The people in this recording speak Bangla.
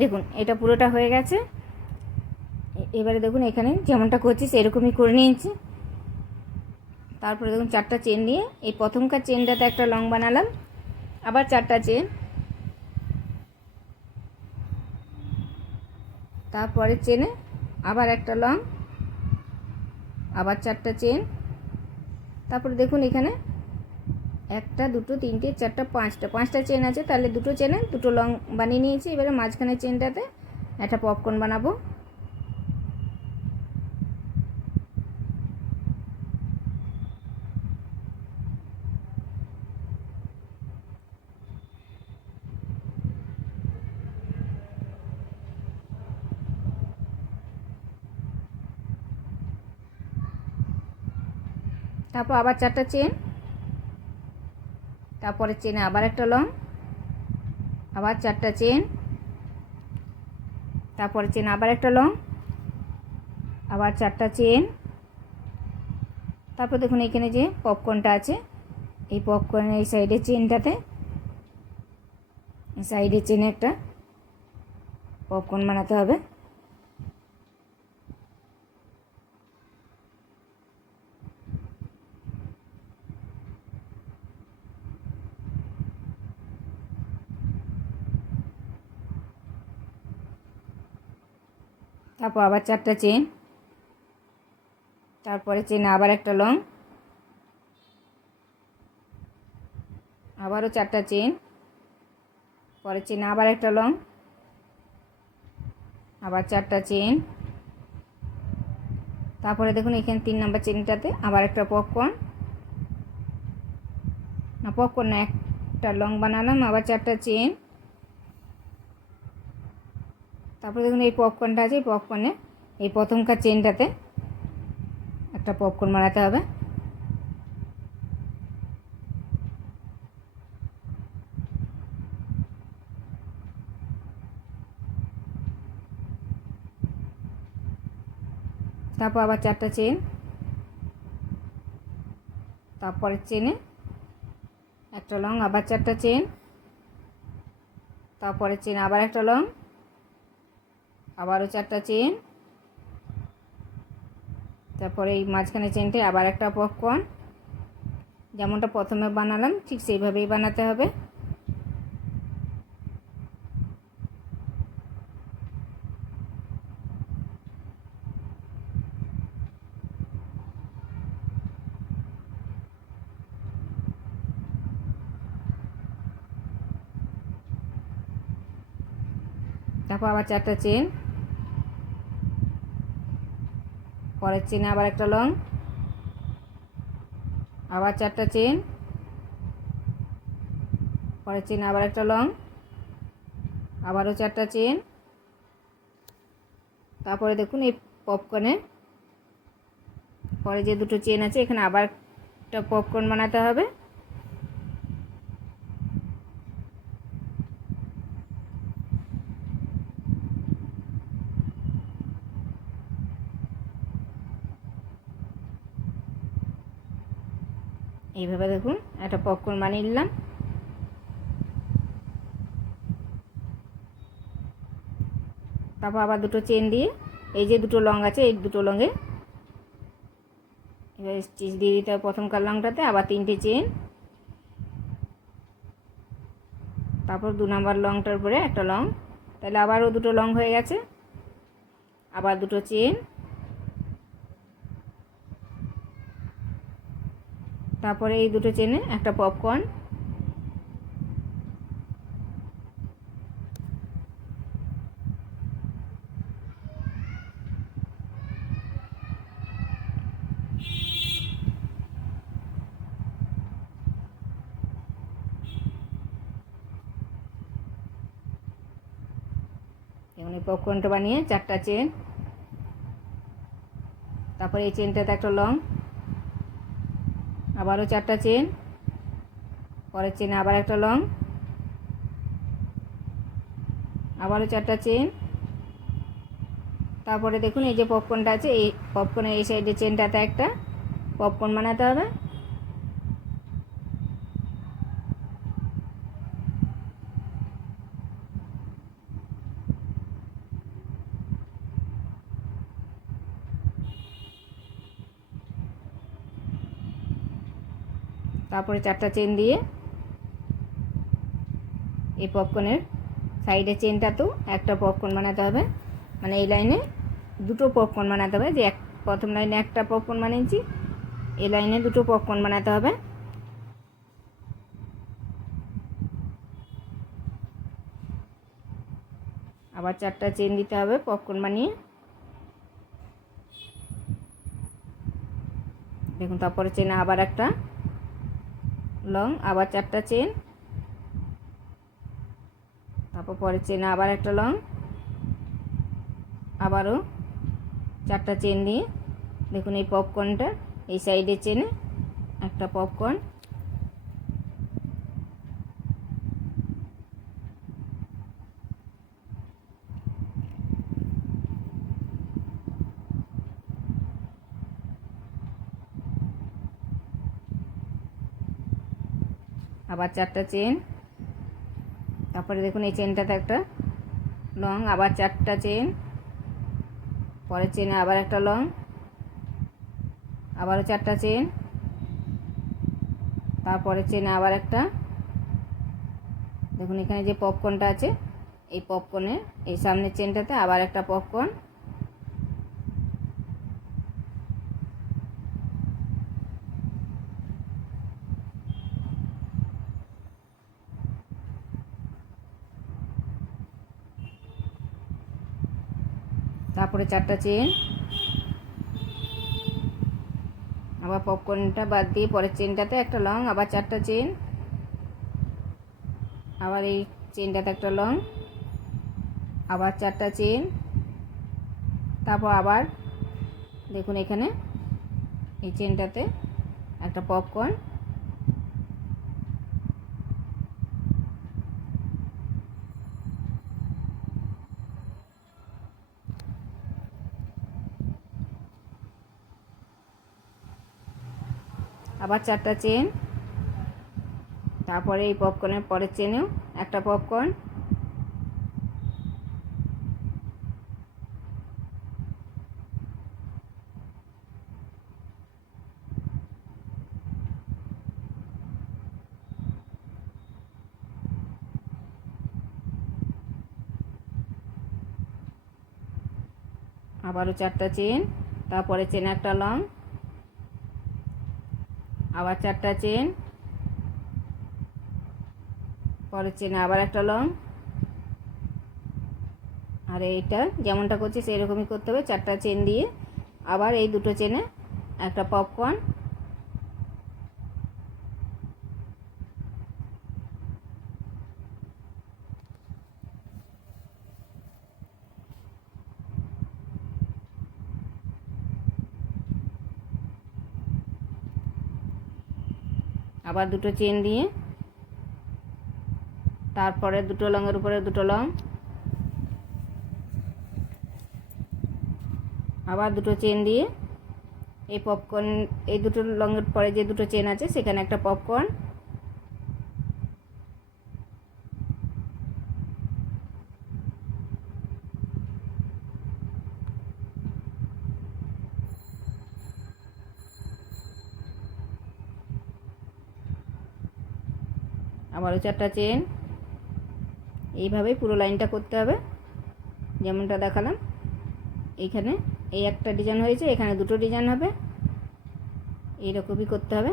দেখুন এটা পুরোটা হয়ে গেছে। এবারে দেখুন এখানে যেমনটা করছি সেরকমই করে নিয়েছি। তারপরে দেখুন 4টা চেন দিয়ে এই প্রথমকার চেনটাতে একটা লং বানালাম, আবার 4টা চেন, তারপরে চেনে আবার একটা লং, আবার 4টা চেন। তারপরে দেখুন এখানে 1টা 2টো 3টে 4টা 5টা চেন আছে, তাহলে 2টো চেনে 2টো লং বানিয়ে নিয়েছি। এবারে মাঝখানে চেনটাতে একটা পপকর্ন বানাবো। তারপর আবার 4টা চেন, তারপরে চেনে আবার একটা লং, আবার 4টা চেন, তারপরে চেন আবার একটা লং, আবার 4টা চেন। তারপর দেখুন এখানে যে পপকর্নটা আছে, এই পপকর্নের এই সাইডে চেনটাতে, সাইডে চেনে একটা পপকর্ন বানাতে হবে। তারপর আবার 4টা চেন, তারপরে চেনে আবার একটা লং, আবারও 4টা চেন, পরে চেনে আবার একটা লং, আবার 4টা চেন। তারপরে দেখুন এখানে 3 নম্বর চেনটাতে আবার একটা পপকর্ন, না পপকর্ন না, একটা লং বানালাম, আবার 4টা চেন। তারপরে দেখুন এই পপকর্নটা আছে, এই পপকর্নে এই প্রথমকার চেনটাতে একটা পপকর্ন বানাতে হবে। তারপর আবার 4টা চেন, তারপরের চেনে একটা লং, আবার 4টা চেন, তারপরের চেন আবার একটা লং, আবারও 4টা চেন, তারপরে এই মাঝখানে চেনটে আবার একটা পপকর্ন, যেমনটা প্রথমে বানালাম ঠিক সেইভাবেই বানাতে হবে। তারপর আবার 4টা চেন, পরের চেনে আবার একটা লং, আবার 4টা চেন, পরের চেনে আবার একটা লং, আবারও 4টা চেন। তারপরে দেখুন এই পপকর্নের পরে যে 2টো চেন আছে এখানে আবার একটা পপকর্ন বানাতে হবে। এইভাবে দেখুন একটা পপকর্ন বানিয়ে নিলাম। তারপর আবার 2টো চেন দিয়ে এই যে 2টো লং আছে এই 2টো লংয়ে এবার স্টিচ দিয়ে দিতে হবে প্রথমকার লংটাতে, আবার 3টে চেন, তারপর 2 নম্বর লংটার উপরে একটা লং, তাহলে আবারও 2টো লং হয়ে গেছে, আবার 2টো চেন, তারপরে এই 2টো চেনে একটা পপকর্ন, এবং এই পপকর্নটা বানিয়ে 4টা চেন, তারপরে এই চেনটাতে একটা লং, আবারও 4টা চেন, পরের চেনে আবার একটা লং, আবারও 4টা চেন। তারপরে দেখুন এই যে পপকর্নটা আছে এই পপকর্নের এই সাইডে চেনটাতে একটা পপকর্ন বানাতে হবে। তারপরে 4টা চেন দিয়ে এই পপকর্নের সাইডে চেনটাতেও একটা পপকর্ন বানাতে হবে, মানে এই লাইনে দুটো পপকর্ন বানাতে হবে। যে প্রথম লাইনে একটা পপকর্ন বানিয়েছি, এই লাইনে দুটো পপকর্ন বানাতে হবে। আবার 4টা চেন দিতে হবে পপকর্ন বানিয়ে। দেখুন, তারপরে চেনে আবার একটা লং, আবার 4টা চেন, তারপর পরে চেনে আবার একটা লং, আবারও 4টা চেন দিয়ে দেখুন এই পপকর্নটা এই সাইডে চেনে একটা পপকর্ন, আবার 4টা চেন, তারপরে দেখুন এই চেনটাতে একটা লং, আবার 4টা চেন, পরের চেনে আবার একটা লং, আবারও 4টা চেন, তারপরে চেনে আবার একটা। দেখুন এখানে যে পপকর্নটা আছে এই পপকর্নের এই সামনের চেনটাতে আবার একটা পপকর্ন, তারপরে 4টা চেন, আবার পপকর্নটা বাদ দিয়ে পরের চেনটাতে একটা লং, আবার 4টা চেন, আবার এই চেনটাতে একটা লং, আবার 4টা চেন, তারপর আবার দেখুন এখানে এই চেনটাতে একটা পপকর্ন, আবার 4টা চেন, তারপরে এই পপকর্নের পরের চেনেও একটা পপকর্ন, আবারও 4টা চেন, তারপরে চেনে একটা লং, আবার 4টা চেন, পরের চেনে আবার একটা লং, আর এইটা যেমনটা করছি সেই রকমই করতে হবে। 4টা চেন দিয়ে আবার এই দুটো চেনে একটা পপকর্ন, আবার দুটো চেন দিয়ে তারপরে দুটো লংয়ের উপরে দুটো লং, আবার দুটো চেন দিয়ে এই পপকর্ন এই দুটো লংয়ের পরে যে দুটো চেন আছে সেখানে একটা পপকর্ন, আবারও 4টা চেন। এইভাবেই পুরো লাইনটা করতে হবে যেমনটা দেখালাম। এইখানে এই একটা ডিজাইন হয়েছে, এখানে দুটো ডিজাইন হবে, এইরকমই করতে হবে।